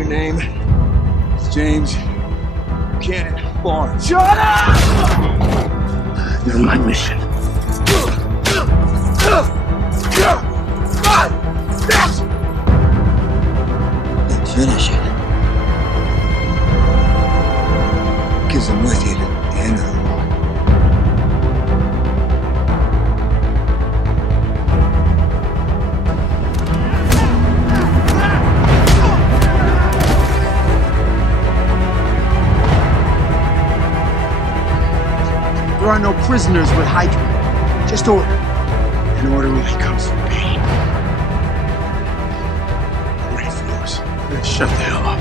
Your name is James Cannon Barnes. Shut up! You're my mission. Then finish it. Because I'm with you to the end of the war. There are no prisoners with Hydra. Just order. And order only comes from pain. I'm ready for yours. Shut the hell up.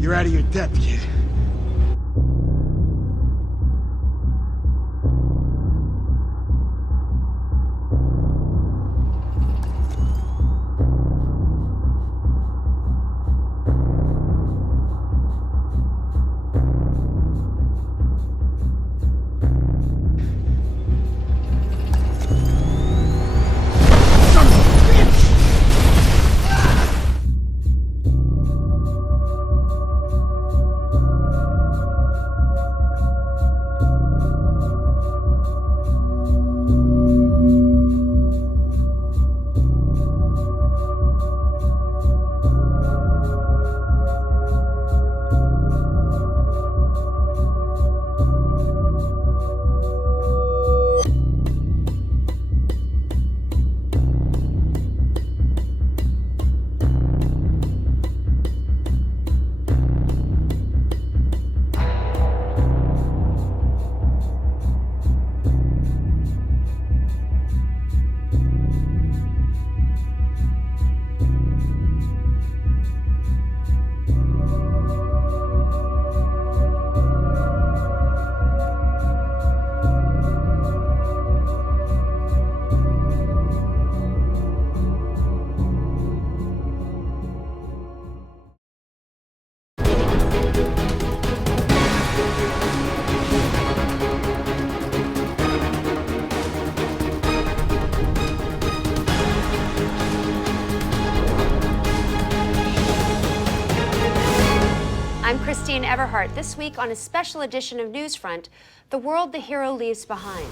You're out of your depth, kid. Earhart. This week on a special edition of Newsfront, the world the hero leaves behind.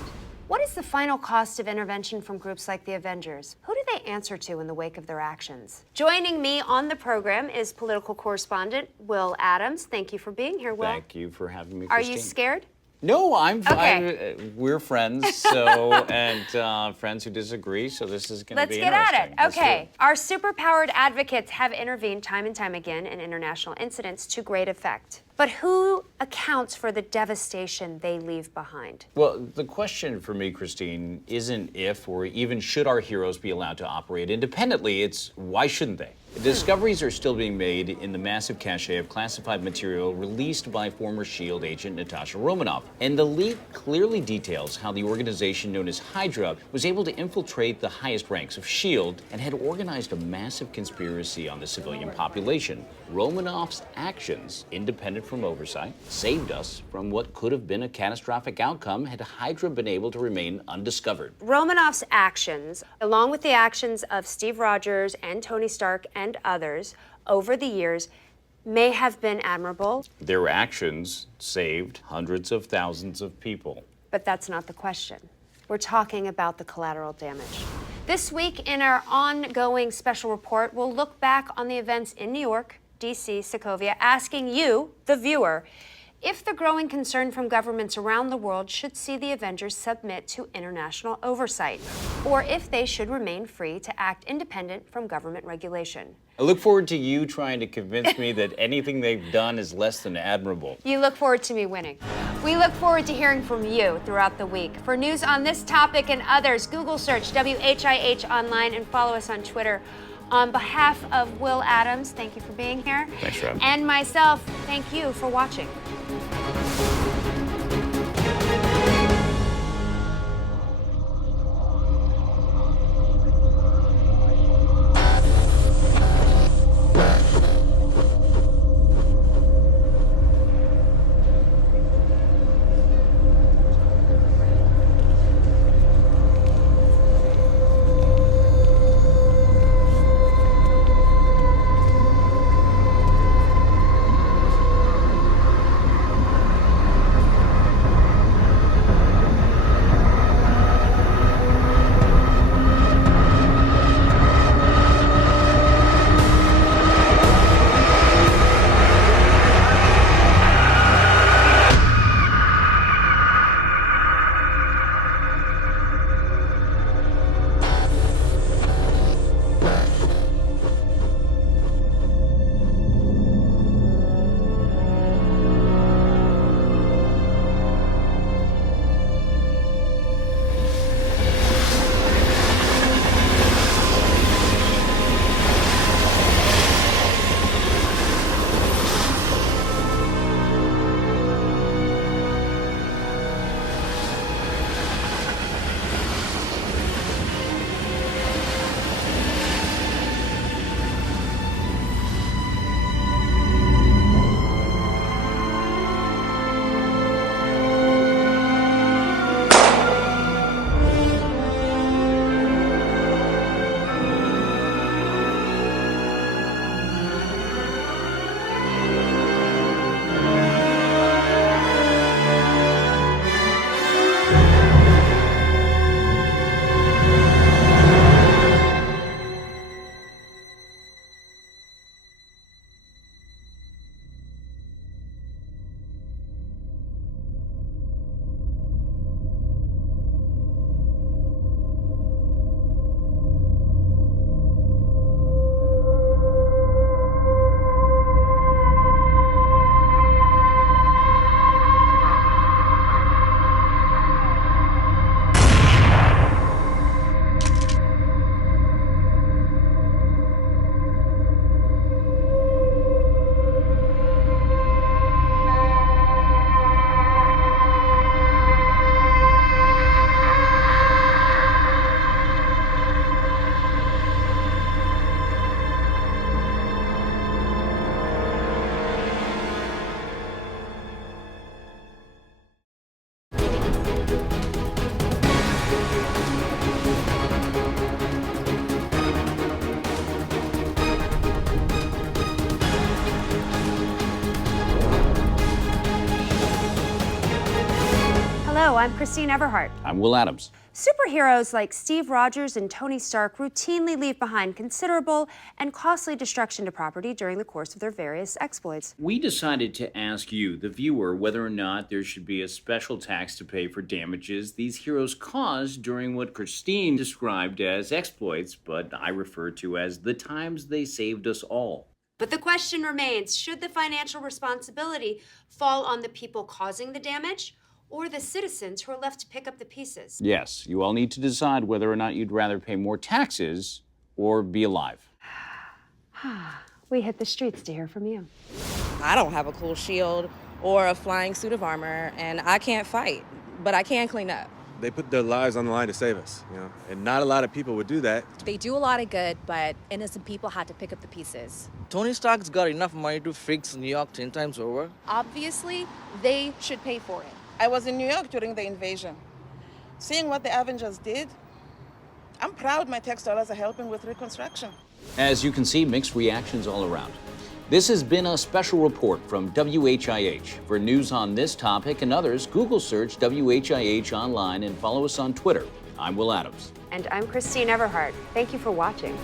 What is the final cost of intervention from groups like the Avengers? Who do they answer to in the wake of their actions? Joining me on the program is political correspondent Will Adams. Thank you for being here, Will. Thank you for having me, Are Christine. you scared? No, Okay. we're friends, so, and friends who disagree, so this is going to Let's be get interesting. at it. Let's do Okay. Our superpowered advocates have intervened time and time again in international incidents to great effect. But who accounts for the devastation they leave behind? Well, the question for me, Christine, isn't if or even should our heroes be allowed to operate independently, it's why shouldn't they? Discoveries are still being made in the massive cache of classified material released by former SHIELD agent Natasha Romanoff. And the leak clearly details how the organization known as Hydra was able to infiltrate the highest ranks of SHIELD and had organized a massive conspiracy on the civilian population. Romanoff's actions, independent from oversight, saved us from what could have been a catastrophic outcome had Hydra been able to remain undiscovered. Romanoff's actions, along with the actions of Steve Rogers and Tony Stark and others over the years, may have been admirable. Their actions saved hundreds of thousands of people. But that's not the question. We're talking about the collateral damage. This week in our ongoing special report, we'll look back on the events in New York, D.C., Sokovia, asking you, the viewer, if the growing concern from governments around the world should see the Avengers submit to international oversight, or if they should remain free to act independent from government regulation. I look forward to you trying to convince me that anything they've done is less than admirable. You look forward to me winning. We look forward to hearing from you throughout the week. For news on this topic and others, Google search WHIH online and follow us on Twitter. On behalf of Will Adams, thank you for being here. Thanks for having me. And myself, thank you for watching. Hello, I'm Christine Everhart. I'm Will Adams. Superheroes like Steve Rogers and Tony Stark routinely leave behind considerable and costly destruction to property during the course of their various exploits. We decided to ask you, the viewer, whether or not there should be a special tax to pay for damages these heroes caused during what Christine described as exploits, but I refer to as the times they saved us all. But the question remains, should the financial responsibility fall on the people causing the damage or the citizens who are left to pick up the pieces? Yes, you all need to decide whether or not you'd rather pay more taxes or be alive. We hit the streets to hear from you. I don't have a cool shield or a flying suit of armor, and I can't fight, but I can clean up. They put their lives on the line to save us, and not a lot of people would do that. They do a lot of good, but innocent people had to pick up the pieces. Tony Stark's got enough money to fix New York 10 times over. Obviously, they should pay for it. I was in New York during the invasion. Seeing what the Avengers did, I'm proud my tax dollars are helping with reconstruction. As you can see, mixed reactions all around. This has been a special report from WHIH. For news on this topic and others, Google search WHIH online and follow us on Twitter. I'm Will Adams. And I'm Christine Everhart. Thank you for watching.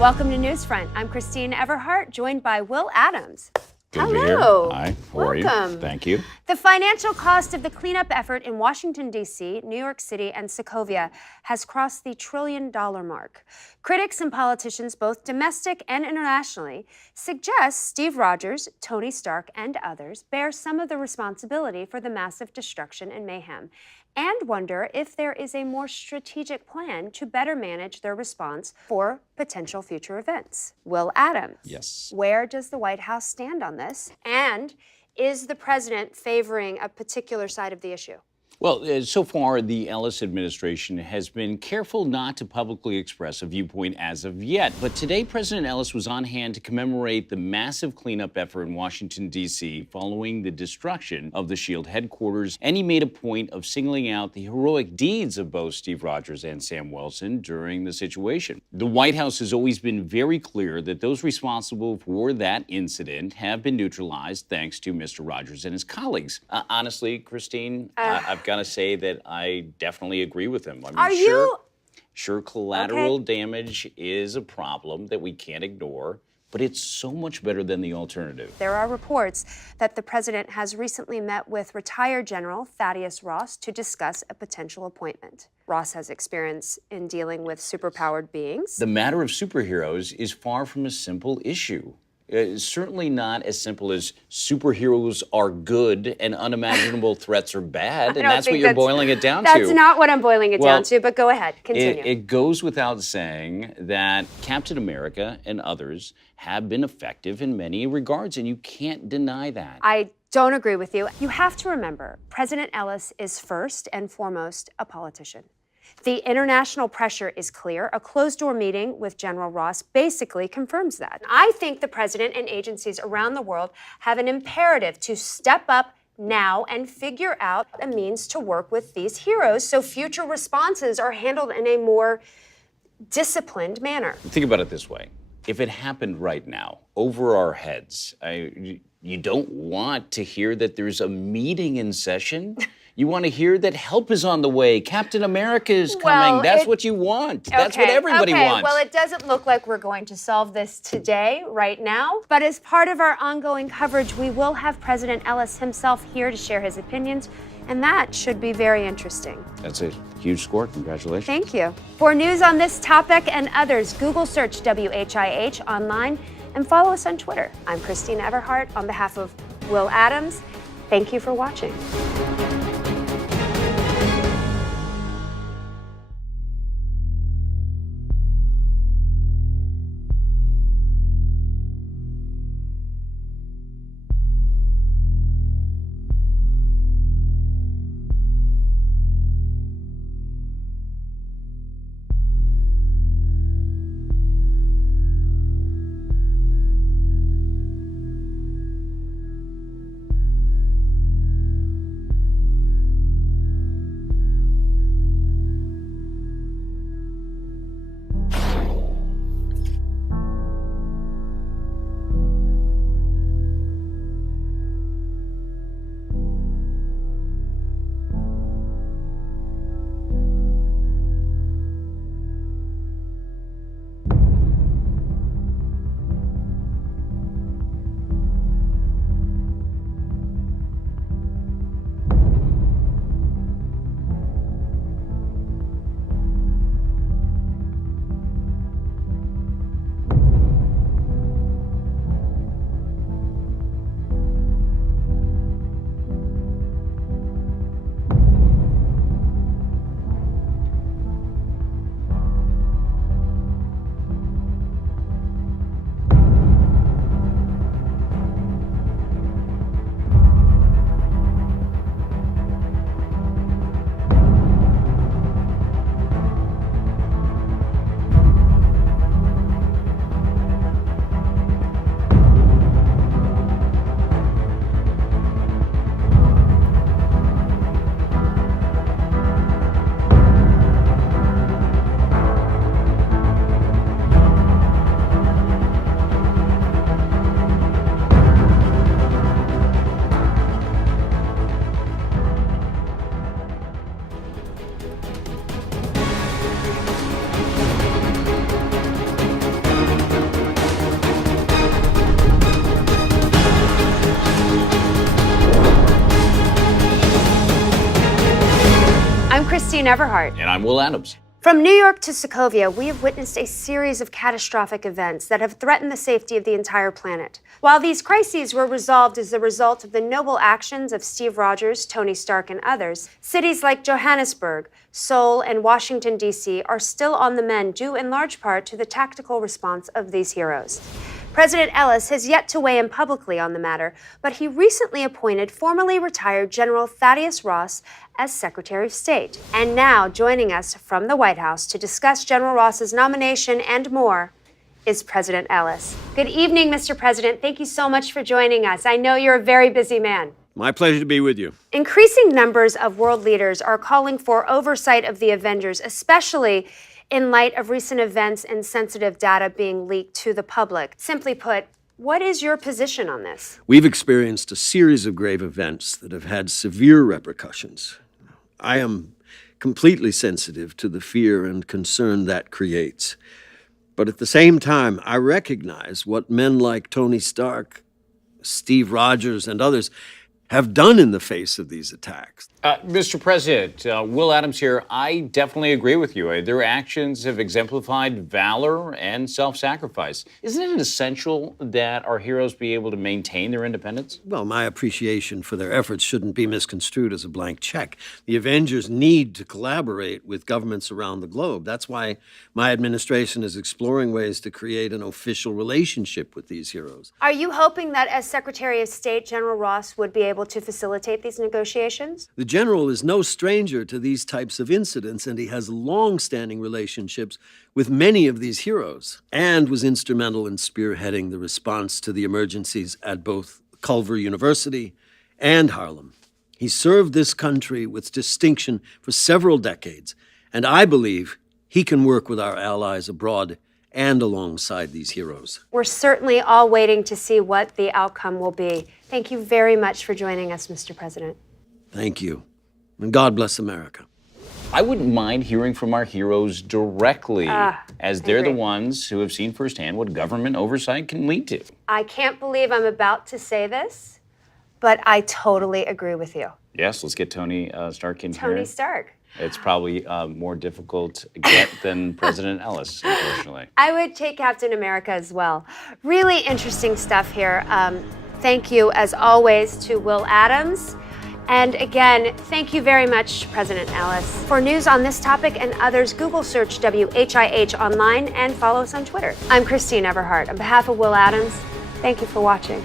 Welcome to Newsfront. I'm Christine Everhart, joined by Will Adams. Good to be here. Hello. Hi, how are you? Welcome. Thank you. The financial cost of the cleanup effort in Washington, D.C., New York City, and Sokovia has crossed the $1 trillion mark. Critics and politicians, both domestic and internationally, suggest Steve Rogers, Tony Stark, and others bear some of the responsibility for the massive destruction and mayhem. and wonder if there is a more strategic plan to better manage their response for potential future events. Will Adams. Yes. Where does the White House stand on this? And is the president favoring a particular side of the issue? Well, so far, the Ellis administration has been careful not to publicly express a viewpoint as of yet. But today, President Ellis was on hand to commemorate the massive cleanup effort in Washington, D.C., following the destruction of the SHIELD headquarters. And he made a point of singling out the heroic deeds of both Steve Rogers and Sam Wilson during the situation. The White House has always been very clear that those responsible for that incident have been neutralized thanks to Mr. Rogers and his colleagues. Honestly, Christine, I've got to say that I definitely agree with him. I mean, sure, collateral damage is a problem that we can't ignore, but it's so much better than the alternative. There are reports that the president has recently met with retired General Thaddeus Ross to discuss a potential appointment. Ross has experience in dealing with superpowered beings. The matter of superheroes is far from a simple issue. Certainly not as simple as superheroes are good and unimaginable threats are bad, and that's what you're boiling it down to. That's not what I'm boiling it down to, but go ahead, continue. It goes without saying that Captain America and others have been effective in many regards, and you can't deny that. I don't agree with you. You have to remember, President Ellis is first and foremost a politician. The international pressure is clear. A closed-door meeting with General Ross basically confirms that. I think the president and agencies around the world have an imperative to step up now and figure out a means to work with these heroes so future responses are handled in a more disciplined manner. Think about it this way. If it happened right now, over our heads, you don't want to hear that there's a meeting in session. You want to hear that help is on the way. Captain America is coming. That's what you want. That's what everybody wants. Well, it doesn't look like we're going to solve this today, right now. But as part of our ongoing coverage, we will have President Ellis himself here to share his opinions. And that should be very interesting. That's a huge score. Congratulations. Thank you. For news on this topic and others, Google search WHIH online and follow us on Twitter. I'm Christine Everhart on behalf of Will Adams. Thank you for watching. I'm Christine Everhart. And I'm Will Adams. From New York to Sokovia, we have witnessed a series of catastrophic events that have threatened the safety of the entire planet. While these crises were resolved as a result of the noble actions of Steve Rogers, Tony Stark, and others, cities like Johannesburg, Seoul, and Washington, D.C. are still on the mend due in large part to the tactical response of these heroes. President Ellis has yet to weigh in publicly on the matter, but he recently appointed formerly retired General Thaddeus Ross as Secretary of State. And now, joining us from the White House to discuss General Ross's nomination and more is President Ellis. Good evening, Mr. President. Thank you so much for joining us. I know you're a very busy man. My pleasure to be with you. Increasing numbers of world leaders are calling for oversight of the Avengers, especially in light of recent events and sensitive data being leaked to the public. Simply put, what is your position on this? We've experienced a series of grave events that have had severe repercussions. I am completely sensitive to the fear and concern that creates. But at the same time, I recognize what men like Tony Stark, Steve Rogers, and others have done in the face of these attacks. Mr. President, Will Adams here. I definitely agree with you. Their actions have exemplified valor and self-sacrifice. Isn't it essential that our heroes be able to maintain their independence? Well, my appreciation for their efforts shouldn't be misconstrued as a blank check. The Avengers need to collaborate with governments around the globe. That's why my administration is exploring ways to create an official relationship with these heroes. Are you hoping that as Secretary of State, General Ross would be able to facilitate these negotiations? The general is no stranger to these types of incidents, and he has long-standing relationships with many of these heroes, and was instrumental in spearheading the response to the emergencies at both Culver University and Harlem. He served this country with distinction for several decades, and I believe he can work with our allies abroad and alongside these heroes. We're certainly all waiting to see what the outcome will be. Thank you very much for joining us, Mr. President. Thank you. And God bless America. I wouldn't mind hearing from our heroes directly, as they're the ones who have seen firsthand what government oversight can lead to. I can't believe I'm about to say this, but I totally agree with you. Yes, let's get Tony Stark in here. Tony Stark. It's probably more difficult to get than President Ellis, unfortunately. I would take Captain America as well. Really interesting stuff here. Thank you, as always, to Will Adams. And again, thank you very much, President Ellis. For news on this topic and others, Google search WHIH online and follow us on Twitter. I'm Christine Everhart. On behalf of Will Adams, thank you for watching.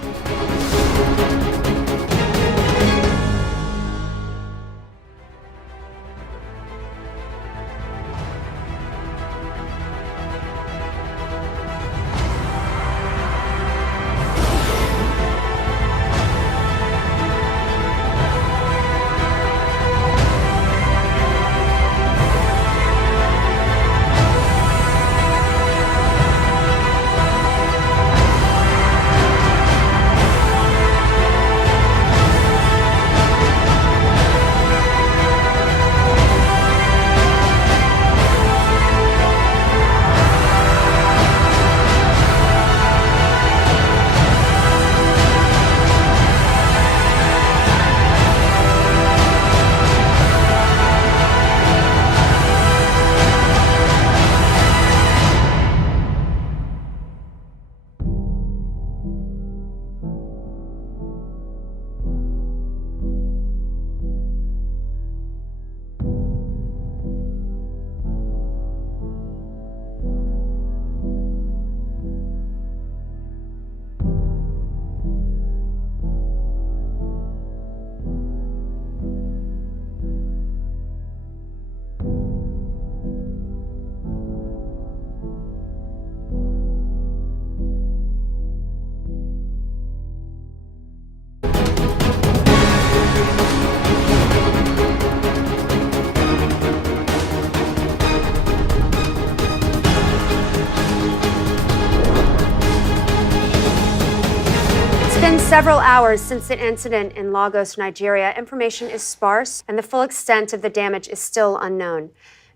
Several hours since an incident in Lagos, Nigeria, information is sparse and the full extent of the damage is still unknown.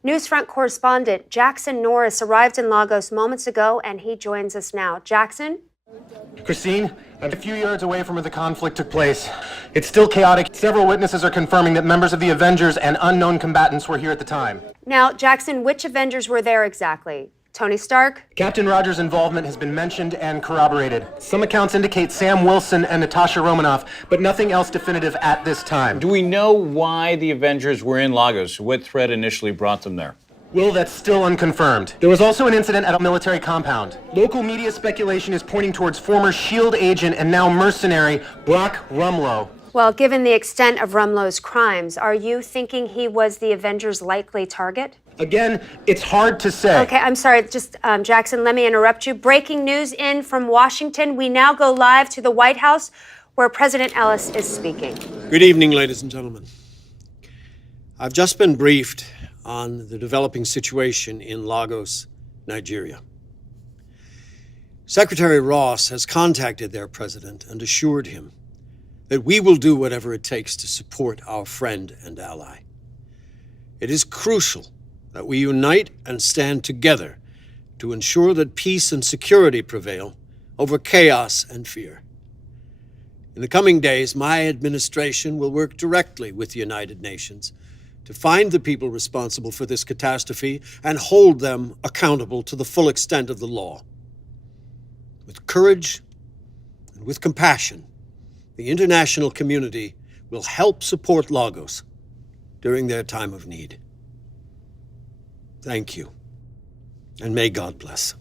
Newsfront correspondent Jackson Norris arrived in Lagos moments ago and he joins us now. Jackson? Christine, I'm a few yards away from where the conflict took place. It's still chaotic. Several witnesses are confirming that members of the Avengers and unknown combatants were here at the time. Now, Jackson, which Avengers were there exactly? Tony Stark? Captain Rogers' involvement has been mentioned and corroborated. Some accounts indicate Sam Wilson and Natasha Romanoff, but nothing else definitive at this time. Do we know why the Avengers were in Lagos? What threat initially brought them there? Will, that's still unconfirmed. There was also an incident at a military compound. Local media speculation is pointing towards former S.H.I.E.L.D. agent and now mercenary Brock Rumlow. Well, given the extent of Rumlow's crimes, are you thinking he was the Avengers' likely target? Again, it's hard to say. Okay, I'm sorry, just Jackson, let me interrupt you. Breaking news in from Washington. We now go live to the White House where President Ellis is speaking. Good evening, ladies and gentlemen. I've just been briefed on the developing situation in Lagos, Nigeria. Secretary Ross has contacted their president and assured him that we will do whatever it takes to support our friend and ally. It is crucial that we unite and stand together to ensure that peace and security prevail over chaos and fear. In the coming days, my administration will work directly with the United Nations to find the people responsible for this catastrophe and hold them accountable to the full extent of the law. With courage and with compassion, the international community will help support Lagos during their time of need. Thank you, and may God bless.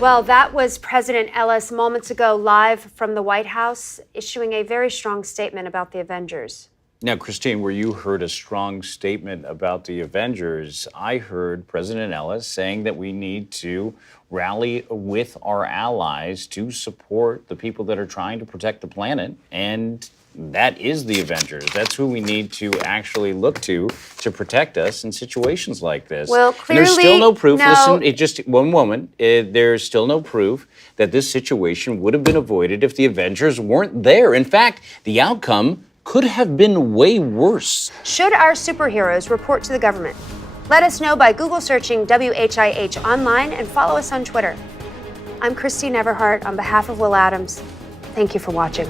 Well, that was President Ellis moments ago live from the White House, issuing a very strong statement about the Avengers. Now, Christine, where you heard a strong statement about the Avengers, I heard President Ellis saying that we need to rally with our allies to support the people that are trying to protect the planet. And that is the Avengers. That's who we need to actually look to protect us in situations like this. Well, clearly, and there's still no proof. No. Listen, just one moment. There's still no proof that this situation would have been avoided if the Avengers weren't there. In fact, the outcome could have been way worse. Should our superheroes report to the government? Let us know by Google searching WHIH online and follow us on Twitter. I'm Christine Everhart on behalf of Will Adams. Thank you for watching.